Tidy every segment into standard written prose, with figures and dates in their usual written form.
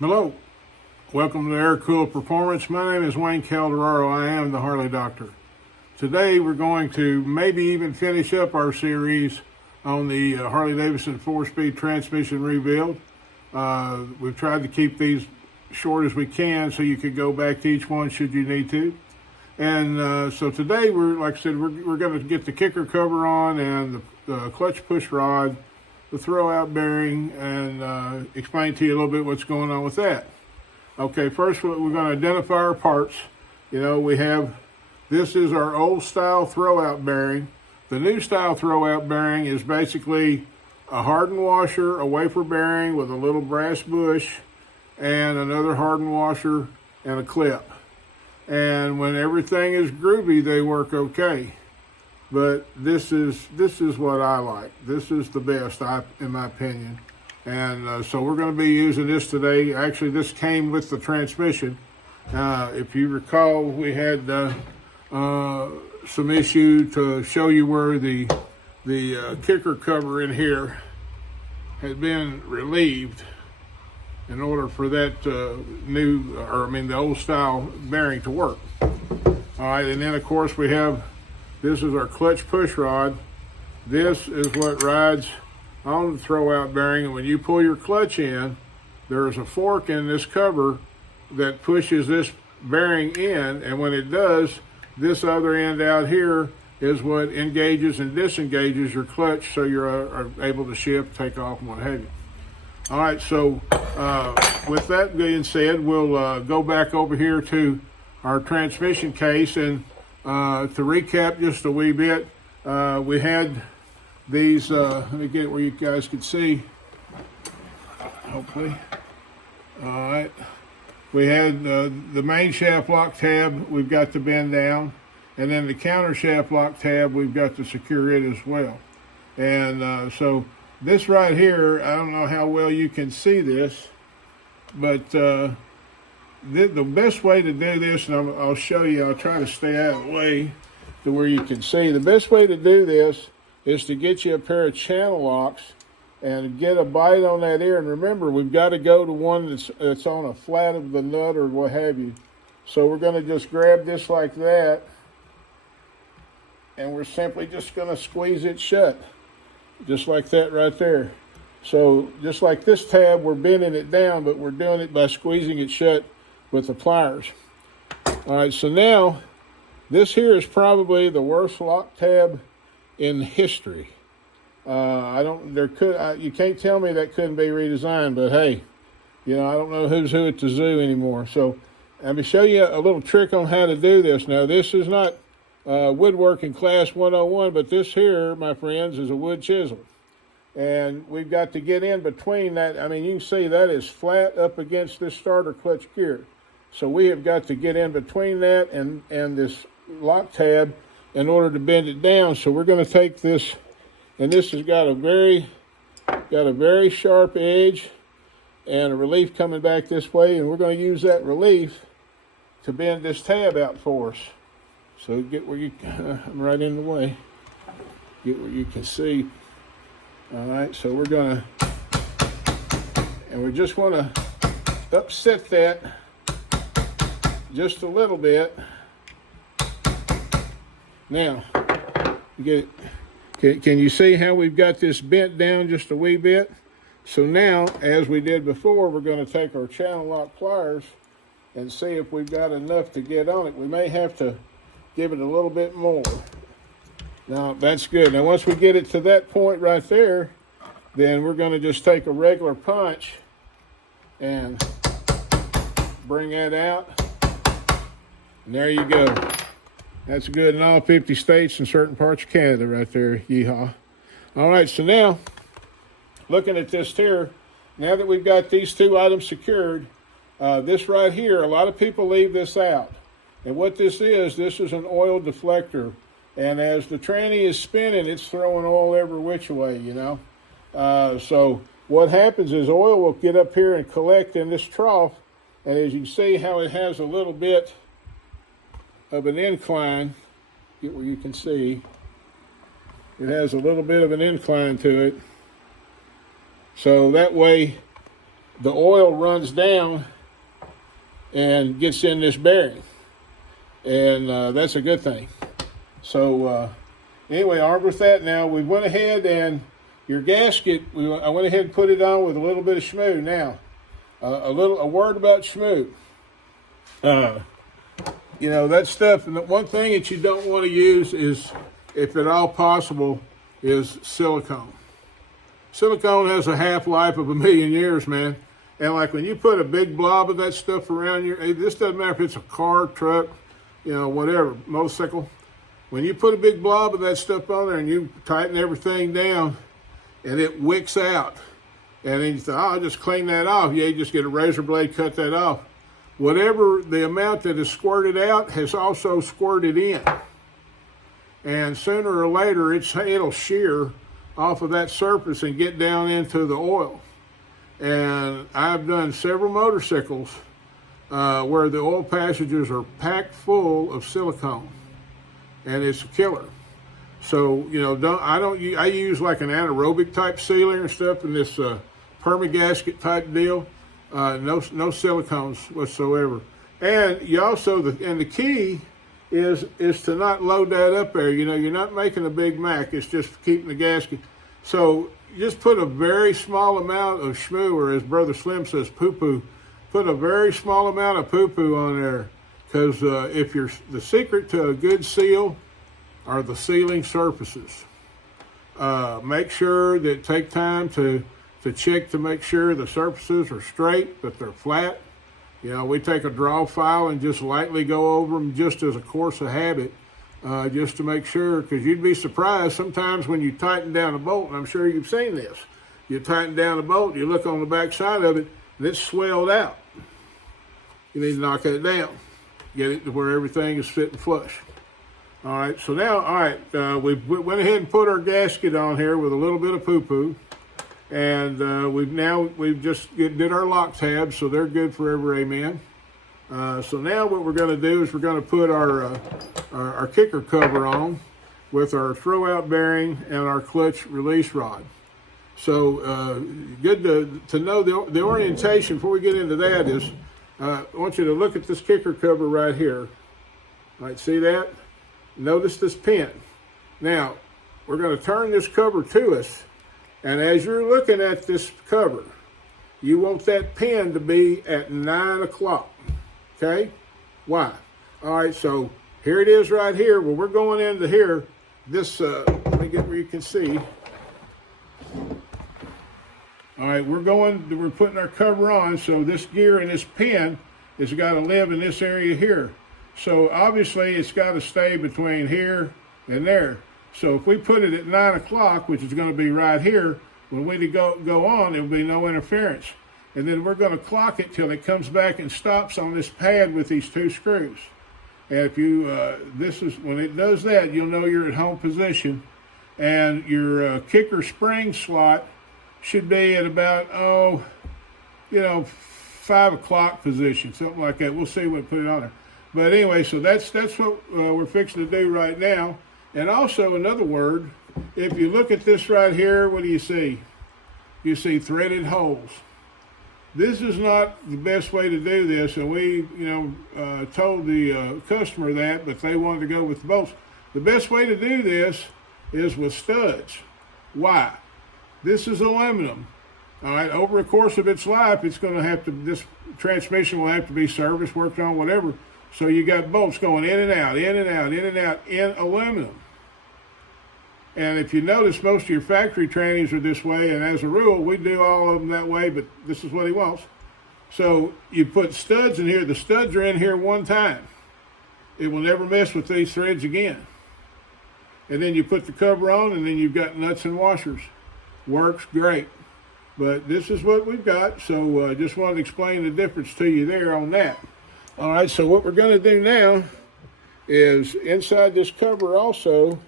Hello, welcome to Air Cool Performance. My name is Wayne Calderaro. I am the Harley Doctor. Today we're going to maybe even finish up our series on the Harley Davidson 4-speed transmission rebuild. We've tried to keep these short as we can so you could go back to each one should you need to. And so today like I said, we're going to get the kicker cover on and the clutch push rod, the throw-out bearing, and explain to you a little bit what's going on with that. Okay, first we're going to identify our parts. You know, this is our old style throw-out bearing. The new style throw-out bearing is basically a hardened washer, a wafer bearing with a little brass bush, and another hardened washer and a clip. And when everything is groovy, they work okay. But this is what I like. This is the best, in my opinion. And so we're going to be using this today. Actually, this came with the transmission. If you recall, we had some issue to show you where the kicker cover in here had been relieved in order for that the old style bearing to work. All right, and then of course this is our clutch push rod. This is what rides on the throw-out bearing, and when you pull your clutch in, there is a fork in this cover that pushes this bearing in, and when it does, this other end out here is what engages and disengages your clutch so you're able to shift, take off, and what have you. All right, so with that being said, we'll go back over here to our transmission case, and to recap just a wee bit, we had these, let me get it where you guys can see, hopefully. All right, we had the main shaft lock tab we've got to bend down, and then the counter shaft lock tab we've got to secure it as well. And so this right here, I don't know how well you can see this, but the best way to do this, and I'll show you, I'll try to stay out of the way to where you can see. The best way to do this is to get you a pair of channel locks and get a bite on that ear. And remember, we've got to go to one that's on a flat of the nut or what have you. So we're going to just grab this like that, and we're simply just going to squeeze it shut, just like that right there. So just like this tab, we're bending it down, but we're doing it by squeezing it shut with the pliers. All right, so now this here is probably the worst lock tab in history. You can't tell me that couldn't be redesigned, but hey, you know, I don't know who's who at the zoo anymore. So let me show you a little trick on how to do this. Now, this is not woodworking class 101, but this here, my friends, is a wood chisel. And we've got to get in between that. I mean, you can see that is flat up against this starter clutch gear. So we have got to get in between that and this lock tab in order to bend it down. So we're going to take this, and this has got a very sharp edge and a relief coming back this way, and we're going to use that relief to bend this tab out for us. So get where you, I'm right in the way, get where you can see. All right, so we're going to, and we just want to upset that just a little bit. Now, can you see how we've got this bent down just a wee bit? So now, as we did before, we're going to take our channel lock pliers and see if we've got enough to get on it. We may have to give it a little bit more. Now, that's good. Now, once we get it to that point right there, then we're going to just take a regular punch and bring that out. And there you go. That's good in all 50 states and certain parts of Canada right there. Yeehaw. All right, so now, looking at this here, now that we've got these two items secured, this right here, a lot of people leave this out. And what this is an oil deflector. And as the tranny is spinning, it's throwing oil every which way, you know. So what happens is oil will get up here and collect in this trough. And as you can see how it has a little bit of an incline, get where you can see, it has a little bit of an incline to it. So that way the oil runs down and gets in this bearing. And that's a good thing. So anyway, armed with that now, we went ahead and your gasket, I went ahead and put it on with a little bit of schmoo. Now, a word about schmoo. That stuff, and the one thing that you don't want to use is, if at all possible, is silicone. Silicone has a half-life of 1,000,000 years, man. And like when you put a big blob of that stuff around this doesn't matter if it's a car, truck, whatever, motorcycle. When you put a big blob of that stuff on there and you tighten everything down and it wicks out, and then you think, I'll just clean that off. Yeah, you just get a razor blade, cut that off. Whatever the amount that is squirted out has also squirted in. And sooner or later, it'll shear off of that surface and get down into the oil. And I've done several motorcycles where the oil passages are packed full of silicone, and it's a killer. So I use like an anaerobic type sealer and stuff in this permagasket type deal. No silicones whatsoever. And you also the key is to not load that up there. You're not making a Big Mac. It's just keeping the gasket. So just put a very small amount of schmoo, or as Brother Slim says, poo-poo. Put a very small amount of poo-poo on there, because the secret to a good seal are the sealing surfaces. Make sure that take time to check to make sure the surfaces are straight, that they're flat. We take a draw file and just lightly go over them just as a course of habit, just to make sure, because you'd be surprised sometimes when you tighten down a bolt, and I'm sure you've seen this. You tighten down a bolt, you look on the back side of it, and it's swelled out. You need to knock that down. Get it to where everything is fit and flush. All right, so now, we went ahead and put our gasket on here with a little bit of poo-poo. And we've just did our lock tabs, so they're good forever, amen. So now what we're going to do is we're going to put our kicker cover on with our throwout bearing and our clutch release rod. So good to know the orientation. Before we get into that is, I want you to look at this kicker cover right here. All right, see that? Notice this pin. Now, we're going to turn this cover to us. And as you're looking at this cover, you want that pin to be at 9 o'clock, okay? Why? All right, so here it is right here. Well, we're going into here. This, let me get where you can see. All right, we're putting our cover on, so this gear and this pin has got to live in this area here. So obviously it's got to stay between here and there. So if we put it at 9 o'clock, which is going to be right here, when we go on, there will be no interference. And then we're going to clock it till it comes back and stops on this pad with these two screws. And if when it does that, you'll know you're at home position. And your kicker spring slot should be at about, 5 o'clock position, something like that. We'll see when we put it on there. But anyway, so that's what we're fixing to do right now. And also, another word, if you look at this right here, what do you see? You see threaded holes. This is not the best way to do this, and we, told the customer that, but they wanted to go with the bolts. The best way to do this is with studs. Why? This is aluminum. All right, over the course of its life, this transmission will have to be serviced, worked on, whatever. So you got bolts going in and out, in and out, in and out, in aluminum. And if you notice, most of your factory trannies are this way, and as a rule, we do all of them that way, but this is what he wants. So you put studs in here. The studs are in here one time. It will never mess with these threads again. And then you put the cover on, and then you've got nuts and washers. Works great. But this is what we've got, so I just wanted to explain the difference to you there on that. All right, so what we're going to do now is inside this cover also,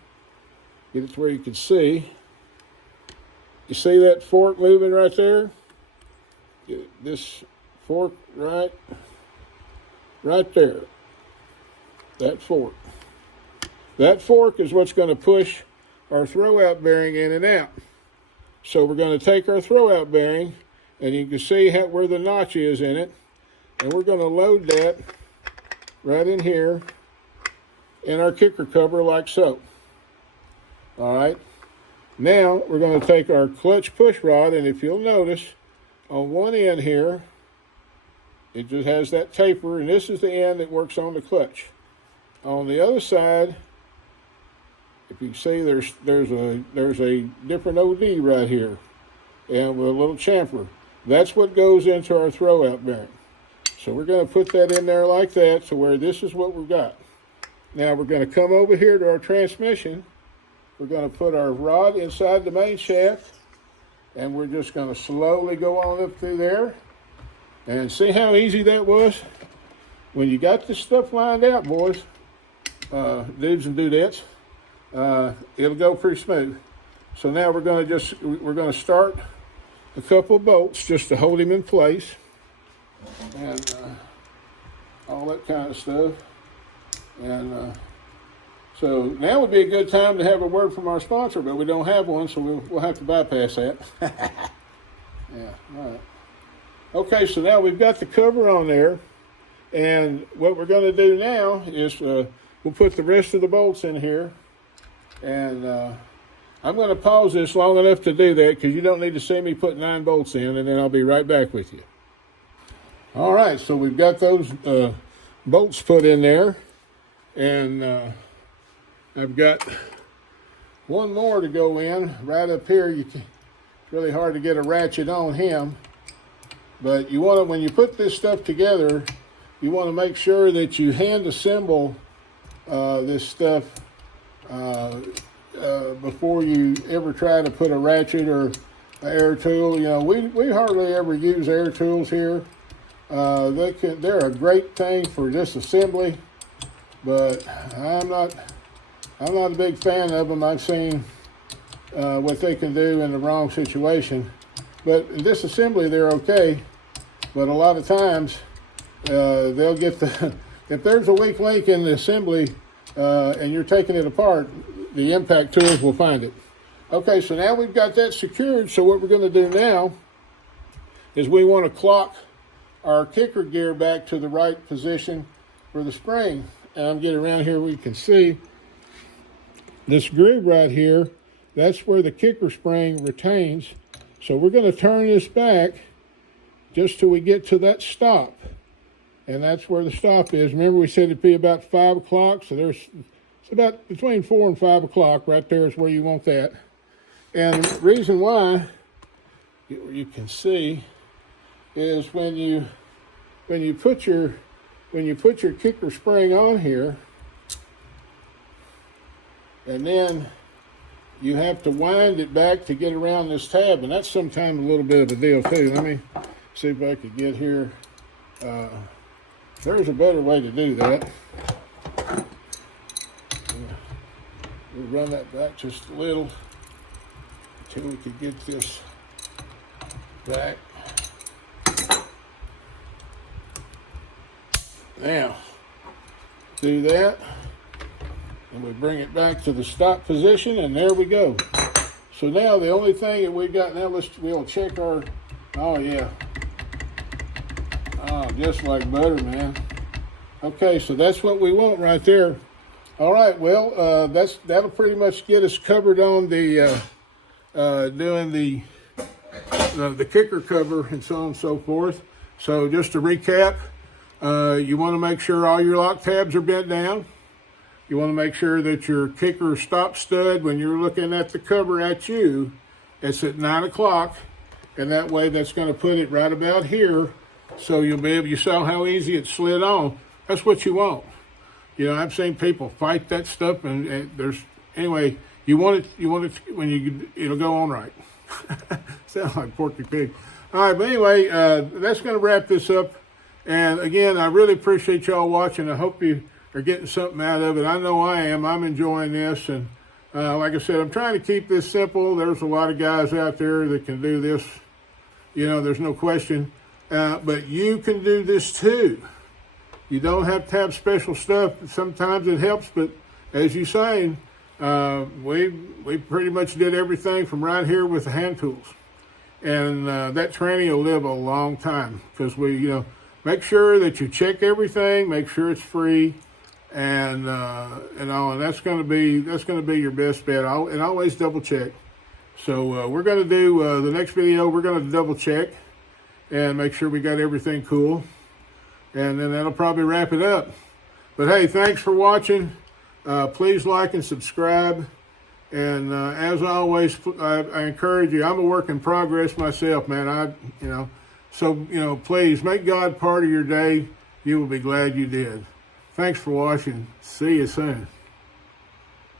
get it to where you can see. You see that fork moving right there? Get this fork right there. That fork. That fork is what's going to push our throwout bearing in and out. So we're going to take our throwout bearing and you can see where the notch is in it. And we're going to load that right in here in our kicker cover like so. All right. Now we're going to take our clutch push rod, and if you'll notice, on one end here, it just has that taper, and this is the end that works on the clutch. On the other side, if you see, there's a different OD right here, and with a little chamfer. That's what goes into our throwout bearing. So we're going to put that in there like that, to where this is what we've got. Now we're going to come over here to our transmission. We're going to put our rod inside the main shaft, and we're just going to slowly go on up through there. And see how easy that was? When you got this stuff lined out, boys, dudes and dudettes, it'll go pretty smooth. So now we're going to start a couple of bolts just to hold him in place, and all that kind of stuff. And so now would be a good time to have a word from our sponsor, but we don't have one, so we'll have to bypass that. Yeah, all right. Okay, so now we've got the cover on there, and what we're going to do now is we'll put the rest of the bolts in here, and I'm going to pause this long enough to do that, because you don't need to see me put 9 bolts in, and then I'll be right back with you. All right, so we've got those bolts put in there, and I've got one more to go in right up here. It's really hard to get a ratchet on him. But you want to, when you put this stuff together, you want to make sure that you hand assemble this stuff before you ever try to put a ratchet or an air tool. You know, we hardly ever use air tools here. They're a great thing for disassembly, but I'm not a big fan of them. I've seen what they can do in the wrong situation. But in disassembly, they're okay. But a lot of times, they'll get if there's a weak link in the assembly and you're taking it apart, the impact tools will find it. Okay, so now we've got that secured. So what we're going to do now is we want to clock our kicker gear back to the right position for the spring. And I'm getting around here where you can see this groove right here. That's where the kicker spring retains. So we're going to turn this back just till we get to that stop. And that's where the stop is. Remember, we said it'd be about 5 o'clock. So it's about between 4 and 5 o'clock. Right there is where you want that. And the reason why, you can see, is when you put your kicker spring on here, and then you have to wind it back to get around this tab, and that's sometimes a little bit of a deal too. Let me see if I could get here. There's a better way to do that. We'll run that back just a little until we can get this back. Now, do that, and we bring it back to the stop position, and there we go. So now the only thing that we got now, we'll check our, oh yeah. Oh, just like butter, man. Okay, so that's what we want right there. All right, well, that'll pretty much get us covered on the doing the kicker cover and so on and so forth. So just to recap, you want to make sure all your lock tabs are bent down. You want to make sure that your kicker stop stud, when you're looking at the cover at you, it's at 9 o'clock, and that way that's going to put it right about here, so you'll be able, you saw how easy it slid on. That's what you want. You know, I've seen people fight that stuff, and anyway, you want it when it'll go on right. Sound like Porky Pig. All right, but anyway, that's going to wrap this up. And again, I really appreciate y'all watching. I hope you are getting something out of it. I know I am. I'm enjoying this. And like I said, I'm trying to keep this simple. There's a lot of guys out there that can do this. You know, there's no question. But you can do this too. You don't have to have special stuff. Sometimes it helps, but as you're saying, we pretty much did everything from right here with the hand tools. and that tranny will live a long time, because we make sure that you check everything, make sure it's free, and all, and that's going to be your best bet. And always double check. So we're going to do the next video. We're going to double check and make sure we got everything cool, and then that'll probably wrap it up. But hey, thanks for watching. Please like and subscribe. And as always, I encourage you. I'm a work in progress myself, man. So please make God part of your day. You will be glad you did. Thanks for watching. See you soon.